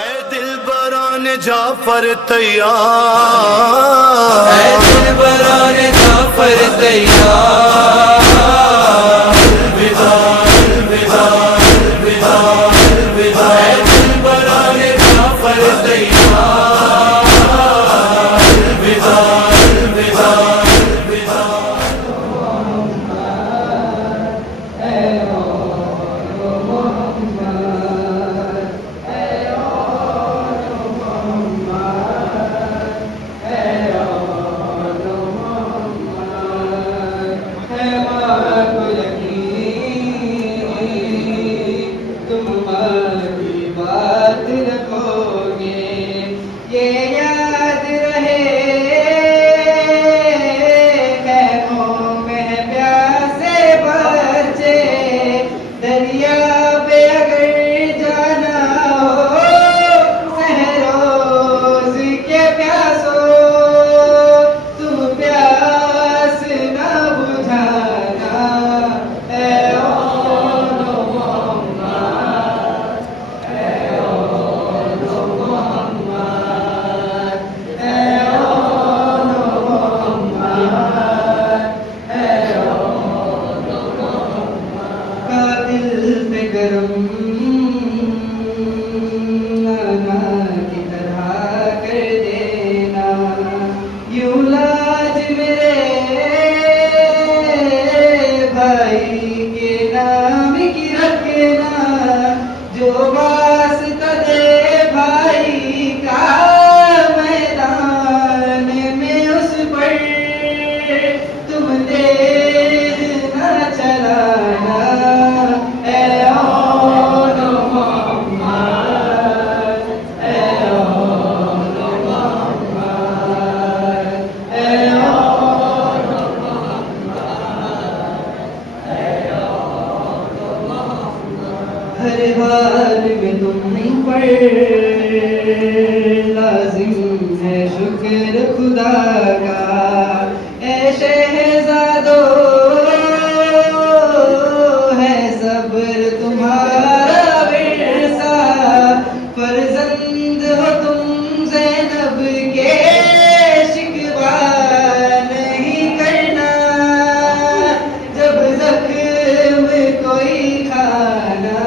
ऐ दिलबराने जाफर तैयार, ऐ दिलबराने जाफर तैयार। अलविदा अलविदा अलविदा अलविदा, ऐ दिलबराने जाफर तैयार, अलविदा अलविदा अलविदा। तुम्हारी बात रखोगे, ये याद रहे खैमों में प्यासे बच्चे, दरिया पे अगर जाना हो सहरोज के प्यासो, तुम प्यास न बुझाना। ऐ दिल पे गरम नाना की तरह कर देना, यूं लाज मेरे भाई के नाम की रखना, जो वास्ता दे भाई का मैदान में उस पर तुम तेज न चलाना। हर हाल में तुम पर लाजिम है शुक्र खुदा का। ऐ शहजादो है सब्र तुम्हारा विरसा, फर्जंद हो तुम ज़ैनब के, शिकवा नहीं करना जब ज़ख्म कोई खाना।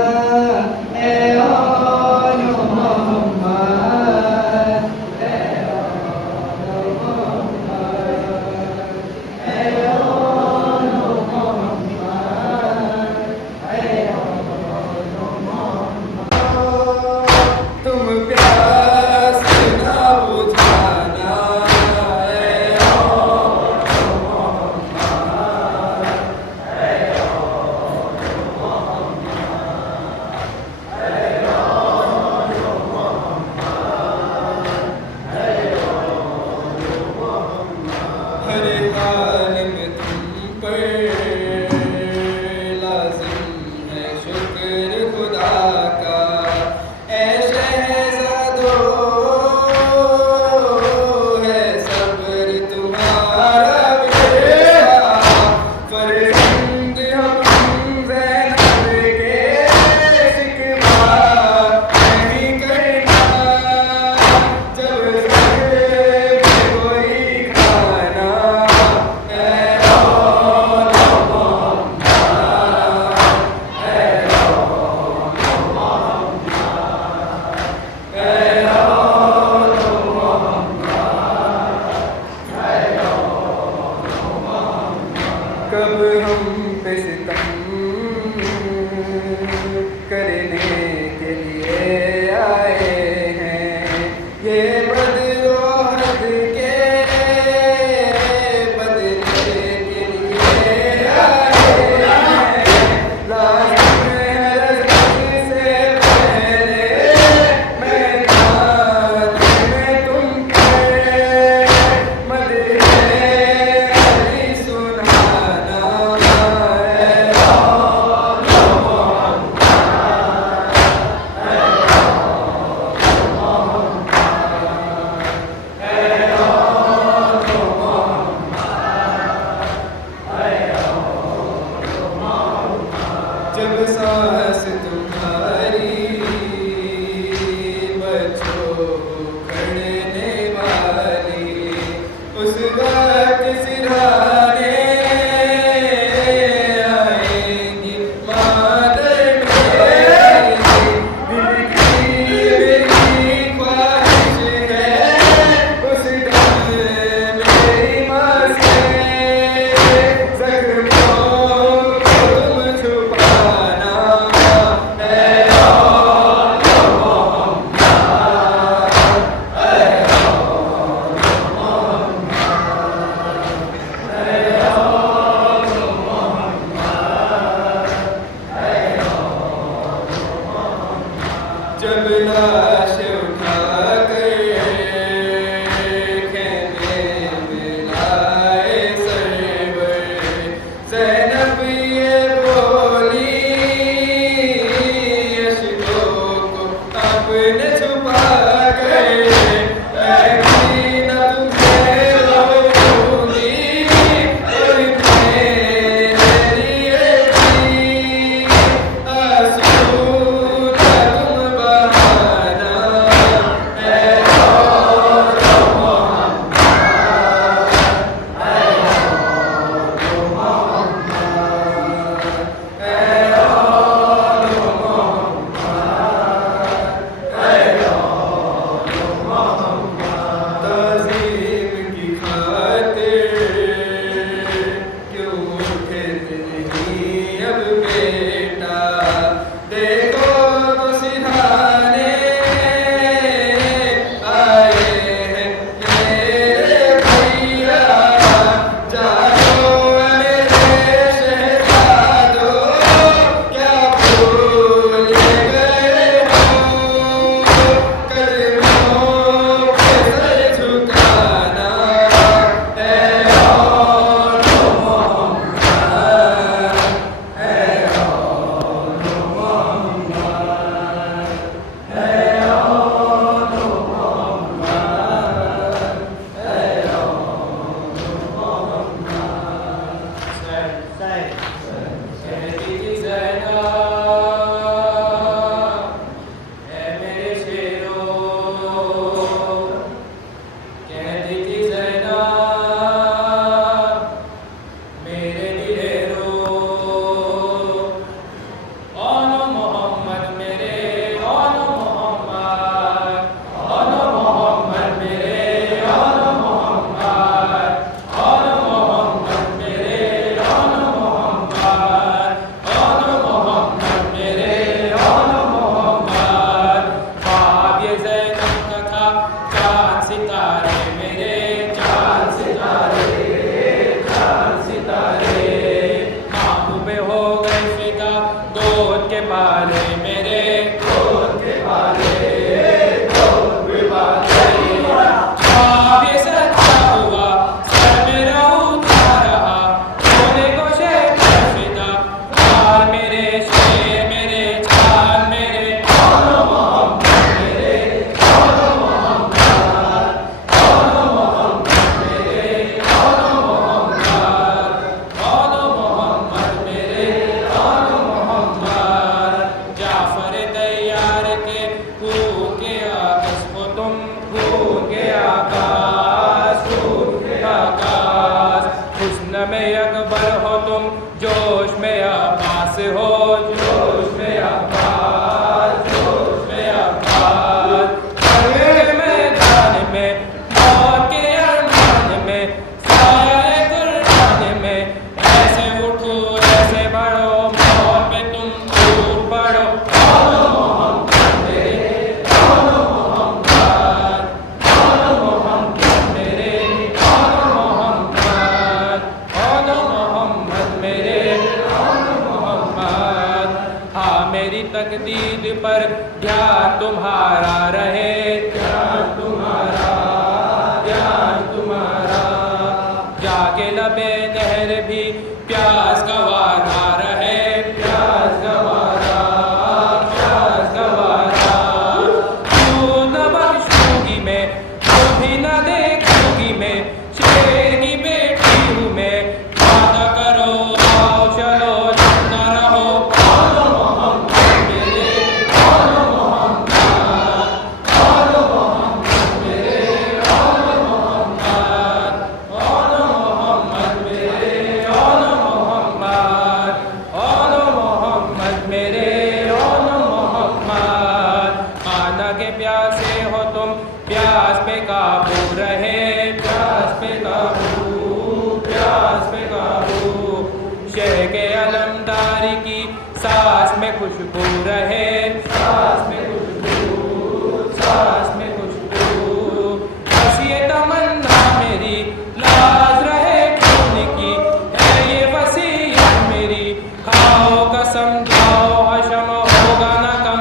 जब लाश उठा कर खेमे में लाए सरवर, ज़ैनब ये बोली अश्कों को अपने छुपा कर, तकदीर पर ध्यान तुम्हारा रहे, ध्यान तुम्हारा, ध्यान तुम्हारा। जाके लबे नहर भी प्यास गवारा रहे, प्यास गवारा, प्यास गवारा। तू न बख्शूंगी मैं, तू भी न देखूंगी मैं, शेर की बेटी हूँ मैं। वादा करो आओ चलो जिंदा रहो, प्यासे हो तुम, प्यास पे काबू रहे, प्यास पे काबू, प्यास पे काबू। शह के अलमदारी की सांस में खुशबू रहे, सांस में खुशबू, सांस में खुशबू। बस ये तमन्ना मेरी लाज रहे खून की, है ये वसीयत मेरी। खाओ कसम खाओ हशम होगा न कम,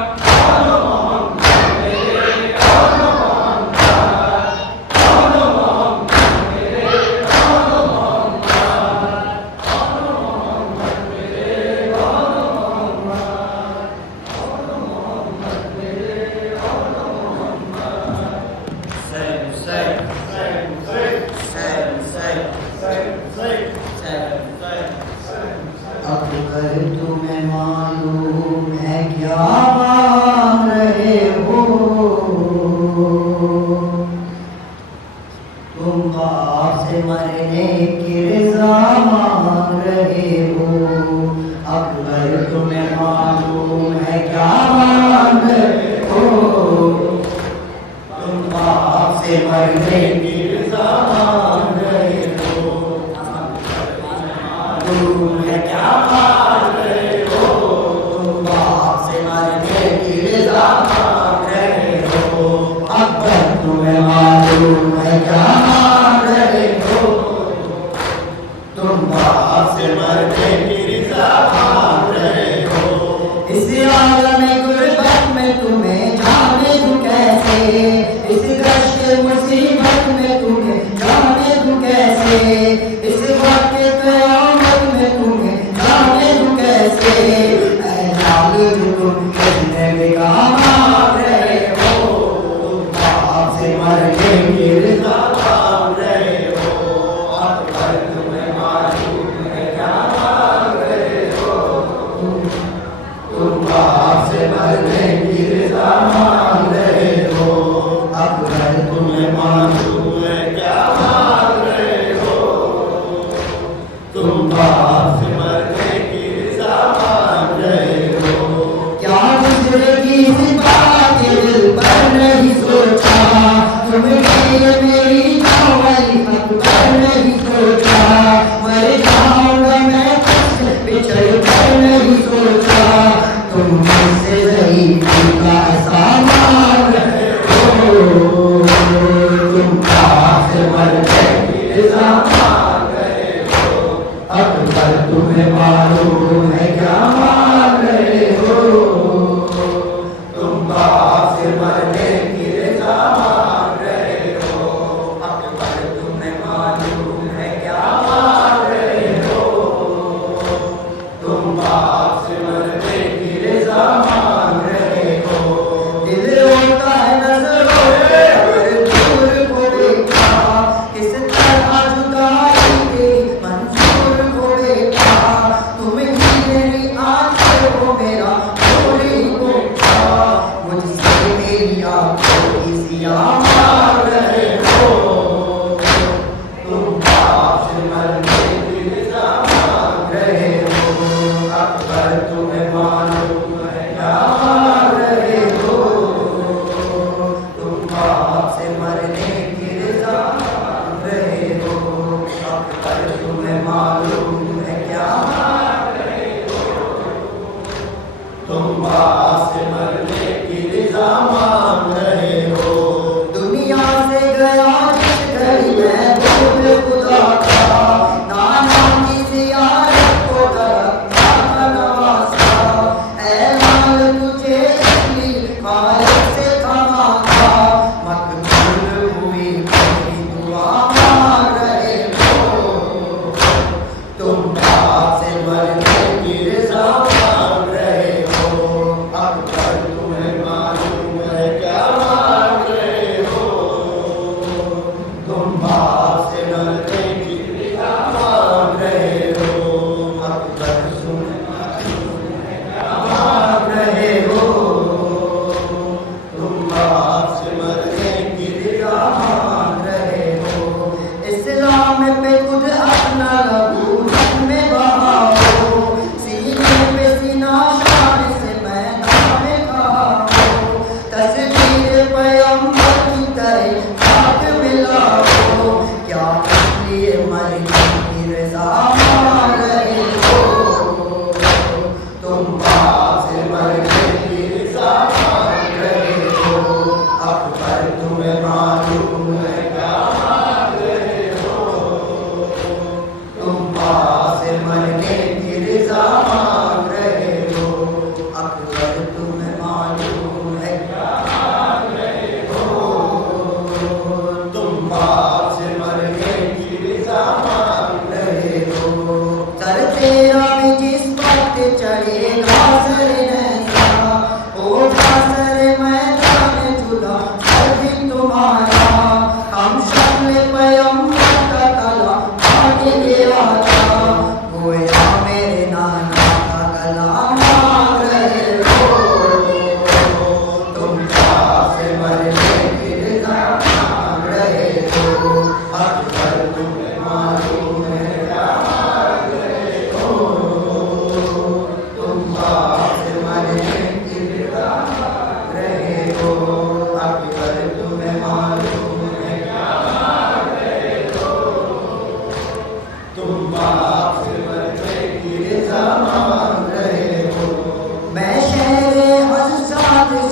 मांग रहे हो, तुम बाप से मरने की रज़ा मांग रहे हो। अकबर तुम्हें मालूम है क्या मांग रहे हो, तुम बाप से मरने की रज़ा मांग रहे हो। मालूम है क्या मांग रहे हो, तुम बाप से मरने की रज़ा मांग रहे हो। अकबर तुम्हें मालूम है क्या मांग रहे हो, तुम बाप से मरने की रज़ा मांग रहे हो। इस आलम गुर्बत में तुम्हें जाने दूं कैसे, इस कष्ट मुसीबत में तुम्हें जाने दूं कैसे, इस वक्त क़यामत में तुम्हें जाने दूं कैसे। ऐ जालिम तुम कितने बेकार मांग रहे हो, तुम बाप से मरने की रज़ा मांग रहे हो। अकबर तुम्हें मालूम है क्या मांग रहे हो, तुम बाप से मरने की रज़ा मांग रहे हो। अकबर तुम्हें मालूम है क्या मांग रहे हो, तुम बाप से मरने की रज़ा मांग रहे हो। क्या गुज़रेगी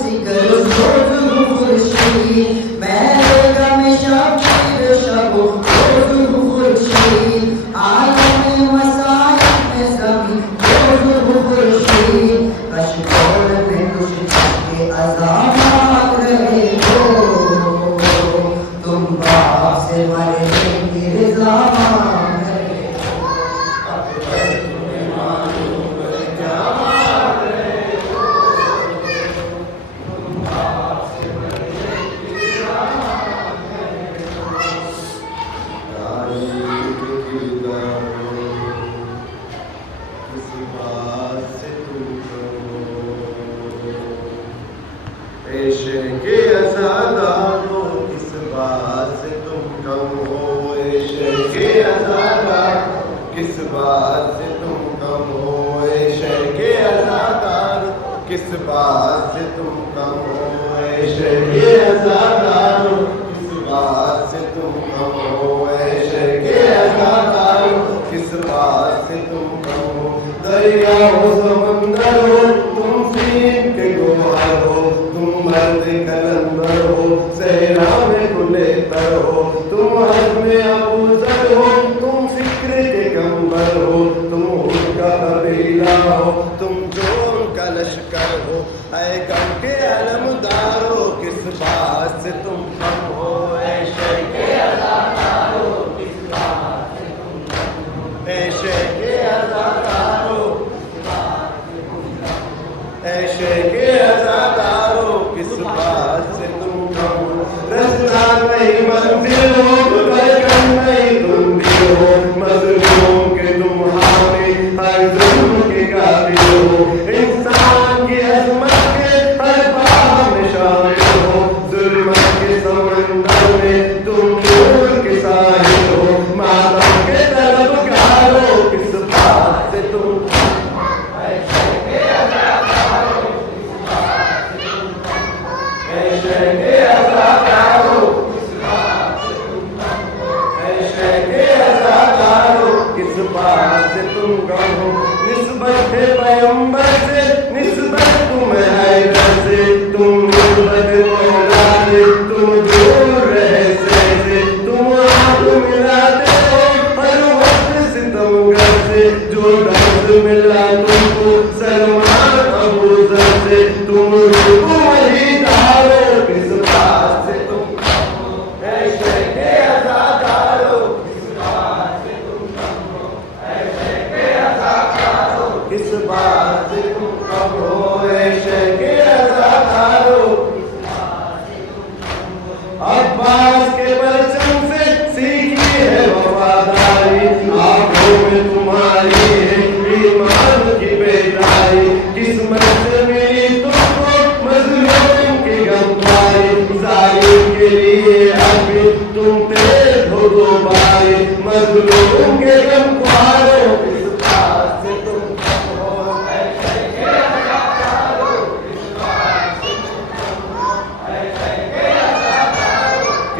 जिक्र सोच खुर्शी मेरे गम शबीर शबो रोज खुर्शी आलम मसाइब में सभी रोज खुर्शी कशकोल में कुछ के अज़ामात रहे हो तुम बाप से मरने की रज़ा मांग रहे हो तुम्हें मालूम है क्या मांग रहे हो तुम बाप से मरने की रज़ा मांग रहे किस बात से तुम ऐशे के अज़ादारो किस बात से तुम कम हो ऐशे के अज़ादारो किस बात से तुम कम हो ऐशे के अज़ादारो किस बात से तुम कम हो ऐशे के अज़ादारो किस बात से तुम कम हो ऐशे के अज़ादारो किस बात से तुम कम हो दरिया हो समंदर हो तुम सीन के गोहर हो तुम मर्द कलंदर हो सहरा में खुले तर हो तुम हज में अबूजर हो तुम फिक्र के गंबर हो तुम उनका कबीला हो तुम जोर का लश्कर हो ऐ गम के अलमदार हो किस बात से तुम कम हो ऐशे के अज़ादार हो किस बात से तुम कम हो ऐशे के अज़ादार हो ऐशे के अज़ादार हो किस बात से तुम कम हो रसना नहीं मंजिल हो बरकत नहीं तुम दिल हो मज़लूम के तुम हामी हर जुल्म के काबिल हो इंसान की अज़मत के हर बाब में शामिल हो जुल्मत के समंदर में तुम नूर के साहिल हो मातम के तलबगार हो किस बात से तुम ऐशे के अज़ादार हो किस बात से तुम ऐशे के अज़ादार हो किस बात से तुम ऐशे के अज़ादार हो किस बात से तुम कम हो निस्बत है पैगंबर से निस्बत तुम्हें हैदर से तुम निस्बत मौला से तुम दूर रहे से तुम आग मिलाते हो हर वक्त सितमगर से जो दर्द मिला तुमको सलमान अबूजर से तुम रूह वही धारो किस बात से तुम कम हो ऐशे के अज़ादार हो किस बात से तुम कम हो ऐशे के अज़ादार हो किस बात से तुम कम हो ऐशे के अज़ादार हो किस बात से तुम कम हो अब्बास के परचम से सीखी है वफादारी आंखों में तुम्हारी है ईमान की बेदारी किस्मत से मिली तुमको मज़लूम की गमखारी जालिम के लिए अभी तुम तेज हो दोबारी मज़लूम के गमखारों किस बात से तुम कम हो ऐशे के अज़ादार हो किस बात से तुम कम हो ऐशे के अज़ादार हो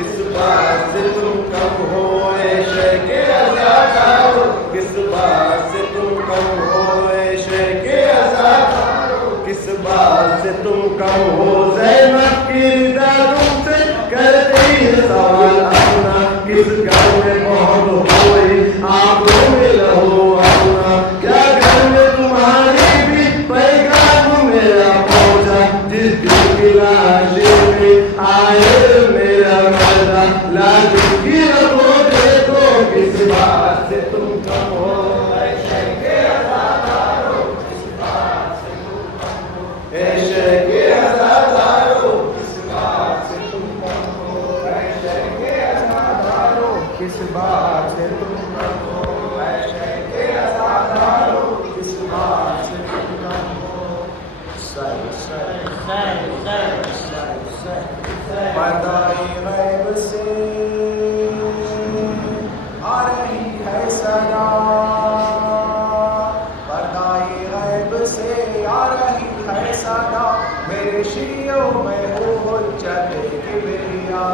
किस बात से तुम कम हो ऐशे के अज़ादार हो किस बात से तुम कम हो ऐशे के अज़ादार हो किस बात से तुम कम हो ज़ैनब की रिदा तुमसे करती है सवाल अपना किस घर में मोहब्बत होई आंखों में लहू अपना क्या घर में तुम्हारी भी पैगाम मेरा पहुंचा जिस दिल की लाशे में आए मेरा मजा लाज की रखो देखो किस बात से तुम कम हो ऐशे के अज़ादार हो किस बात से तुम कम हो ऐशे के अज़ादार हो किस बात से तुम कम हो ऐशे के अज़ादार हो किस बात से तुम कम हो ऐशे के अज़ादार हो किस बात से तुम कम हो पर्दाए गैब से आ रही है सदा पर्दाए गैब से आ रही है सदा मेरे शियों में हो हुज्जत किबरिया